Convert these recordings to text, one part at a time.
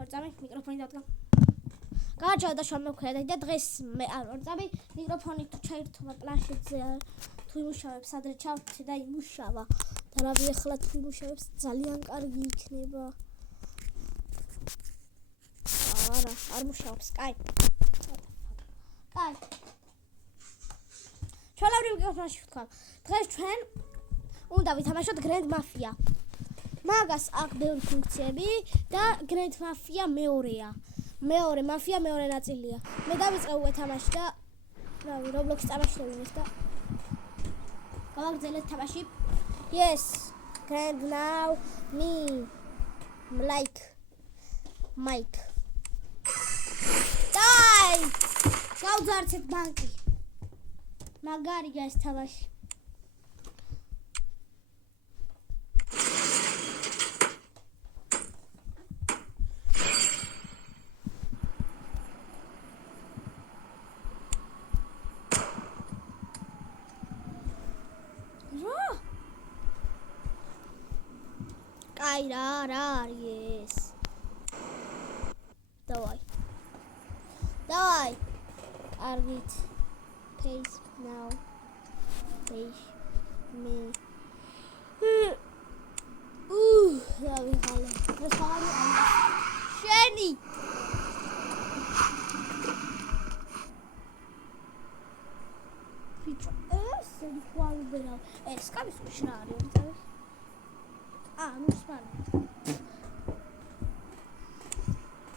ორწამი მიკროფონი დადგა. გააჩვენა და შემოქმედა და დღეს მე ორწამი მიკროფონი თუ ჩაირთვა პლანშეტზე თუ იმუშავებს ადრე ჩავთი და იმუშავა. და რავი ახლა თუ იმუშავებს ძალიან კარგი იქნება. არა, არ მუშაობს. კაი. ჩვენავრივ მიკროფონში ვთქვა. დღეს ჩვენ უნდა ვითამაშოთ Grand Mafia. მაგას აქვს ბევრი ფუნქციები და Grand Mafia მეორეა. მეორე Mafia მეორე ნაწილია. მე დავიწყე უკვე თამაში და რავი, Roblox-ი წამაშლევინეს და გავაგრძელეთ თამაში. Yes, Grand now me like Mike. Dai! გავძარცეთ ბანკი. მაგარია ეს თამაში. Кай, ра, yes. Давай. Argit. Pace now. Pace me. Давай, хала. Расхали. Шени. Фичо. Сен хвал бера. Скаби смешнари, знаешь? Ну спали.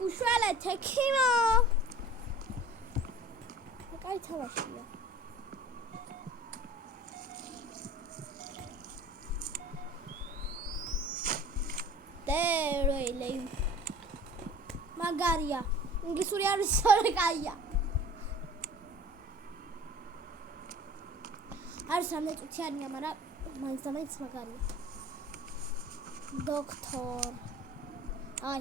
უშველეთ ექიმო. კაი თამაშია. დერეილე. მაგარია. ინგლისური არის სწორი კაია. არის ამ წუთიანია, მაგრამ მაინც და მაინც მაგარია. დოქტორ. აი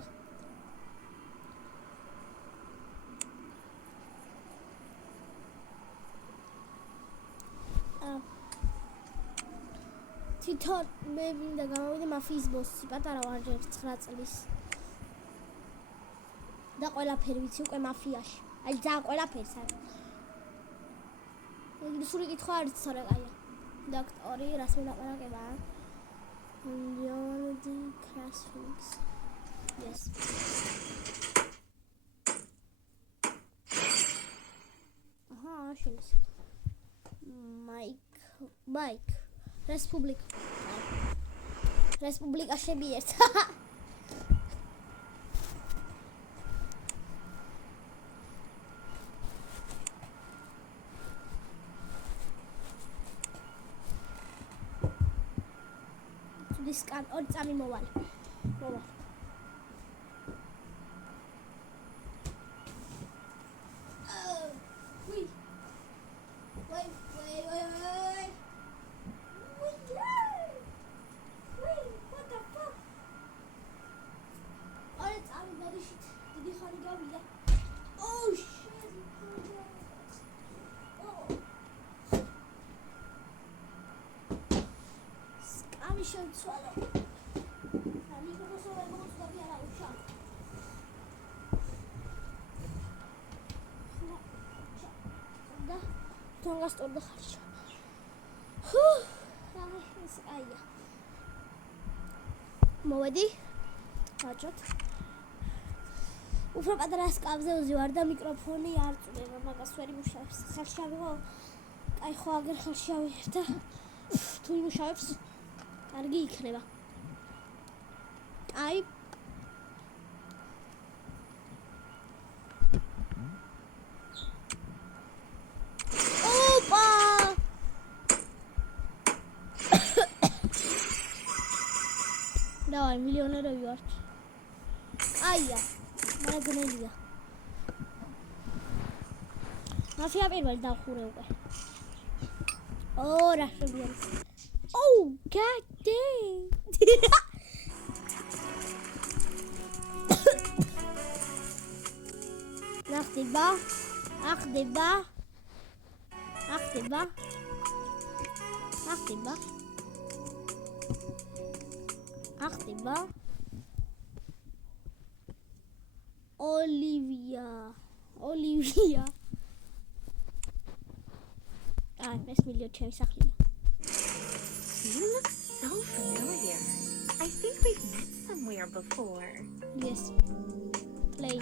თვითონ მე მინდა გამოვიდე მაფიის ბოსი, პატარა ვარ ჯერ 9 წლის. და ყველაფერი ვიცი უკვე მაფიაში. აი ძალიან ყველაფერს არის. ინგლისური კითხვა არის სწორი კაია. დოქტორი, რას მელაპარაკება? Leonardo Classrooms. Yes. She's Mike. Republika შეbiert. Diskan ორწამი მოვალ. Swallow. Ani ko so ay mo sa biara usha. Da. Tongas orada xarşa. Ay. მოვედი. აჭოთ. უფრო პატარა სკამზე ვზივარ და მიკროფონი არ წვდება, მაგას ვერ იმუშავებს. ხელში ავიღო. აი ხო აგერ ხელში ავიღებ და თუ იმუშავებს კარგი იქნება. აი ოპა დავაი მილიონერები ვართ. აია მაგნელია. მაფია პირველი დავხურე უკვე. რა შევიარი. Oh, god dang. Nachdeba. Olivia. ეს მილიო ჩემი სახლია. You look so familiar. I think we've met somewhere before. Yes. Play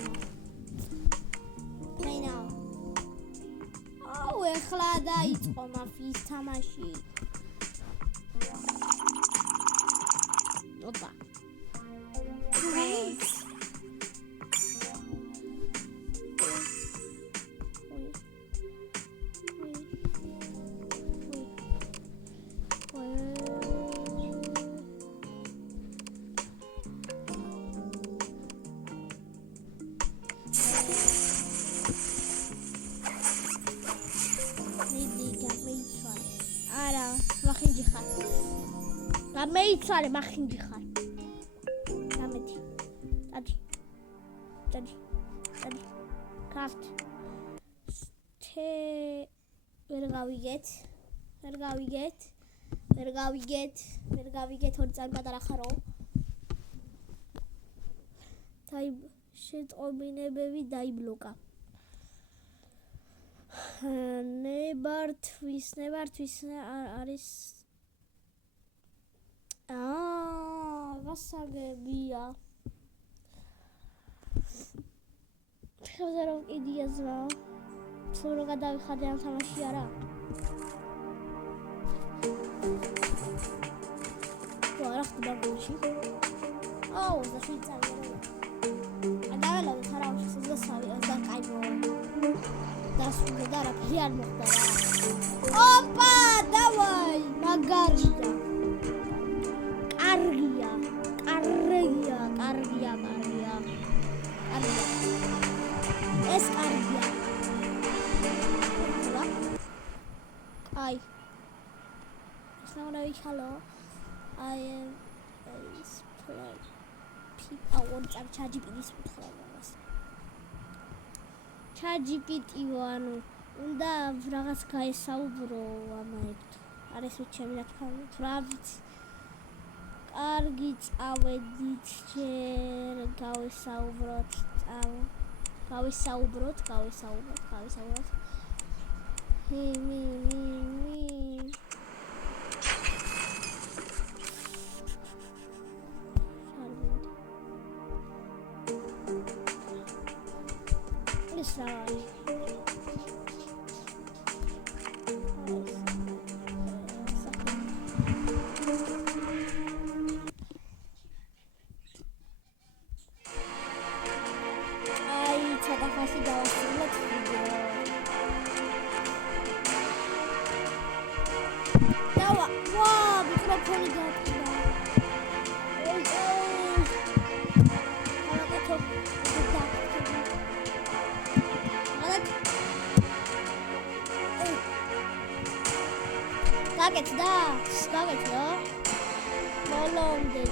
now. ეხლა დაიწყო მაფიის თამაში. Opa. Great. მეიცვალე მახინჯი ხარ. დამეთი. დადი. კარტ. ვერ გავიგეთ ორი წამი პატარა ხარო. შეტყობინებები დაიბლოკა. ნებართვის არის გასაგებია. შევძერო იდეაზა. თუ რა გადავიხადე ამ თამაში არა. არა ხდება გულში. და შეიძლება. გადავალავ თარავში შესაძლოა და კაიბო. დასრულდა და რაფერი არ მოხდა რა. ოპა, დავაი, მაგარია. კარგია. ეს კარგია. აი. Now hello. I am I want to ChatGPT-ს ვთხოვებას. ChatGPT ანუ უნდა რაღაც გაესაუბრო ამით. არის ჩემი რა თქმა უნდა. რა ვიცი. კარგი წავედით ჯერ გავესაუბროთ. გავესაუბროთ. Sorry. Давайте, молодец,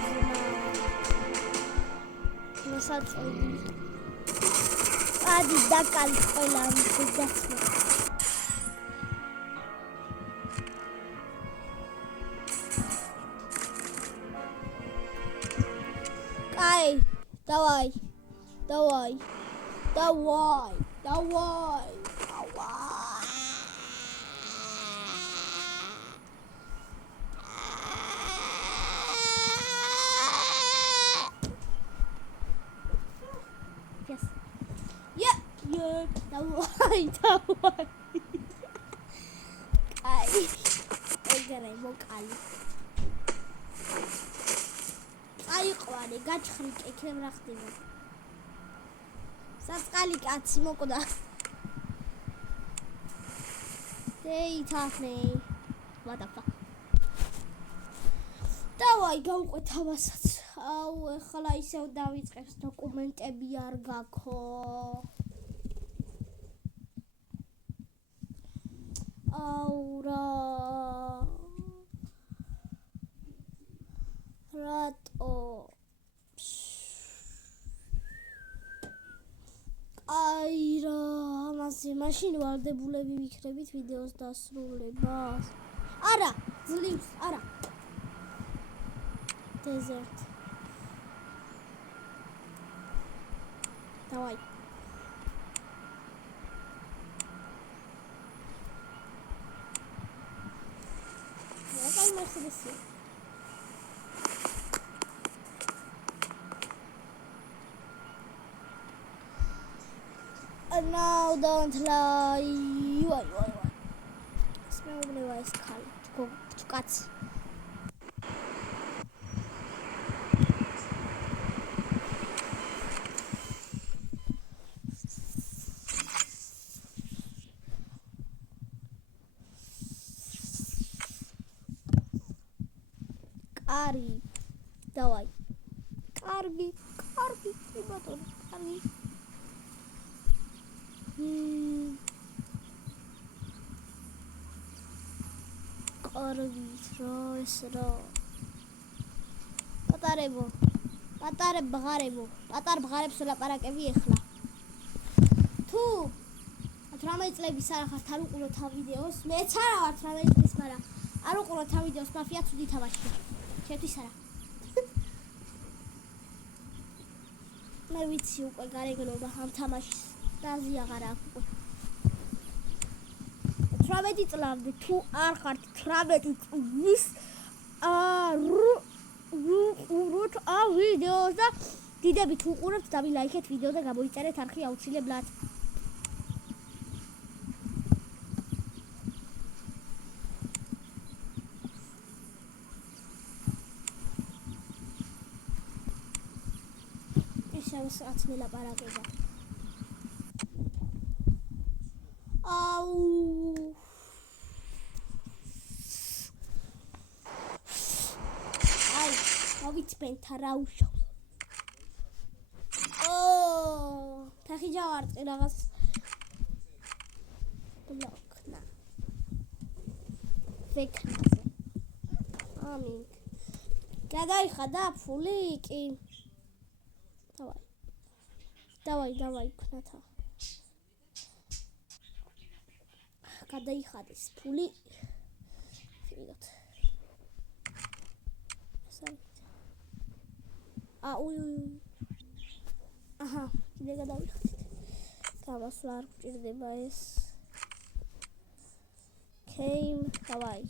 красавчик. Ади дакали ყველამ შეძახმა. Кай, давай. Давай. Ай. ეგრე მოკალი. აიყვანე, გაჩხრიკ, ეკრემ რა ხდება. საწყალი კაცი მოკვდა. დეითახნე. What the fuck? დავაი გავყვეთ ამასაც. აუ, ეხლა ისევ დავიწყებს დოკუმენტები არ გაქო. Aura rato აირა მასე მაშინ ვარდებულები ვიქრებით ვიდეოს დასრულებას არა ძლივს არა desert давай Mercedes-ი. Now don't lie. Why. Smeუბნება ეს ხალი. კაცი. Კარგი. დავაი. კარგი, ბატონო, კარგი. კარგი, რა. პატარ ბღარებს ვლაპარაკები ეხლა. თუ 18 წლების არა ხართ არ უყუროთ ამ ვიდეოს, მეც არა ვარ 18 წლის, მაგრამ არ უყუროთ ამ ვიდეოს, მაფია ცუდი თამაშია. შეთვის არა. მე ვიცი უკვე გარეგნობა ამ თამაშის. რაზი აღარ აქვს უკვე. 18 წლამდე თუ არ ხართ 18 წლის უყუროთ ამ ვიდეოს და დიდებით უყურებთ და ლაიქეთ ვიდეო და გამოიწერეთ არხი აუცილებლად. სადაც მელაპარაკება. მოვიწმენთა რა უშავს. ფეხი ჯავარტი რაღაც ბლოკნა. ვეკნაზე. ამინ. გადაიხადა ფული კი. დავაი ქნათა. გადაიხადეს ფული. ვიღოთ. აჰა, კიდე გადავიხადეთ. გამოსვლა არ გვჭირდება ეს. Came, დავაი.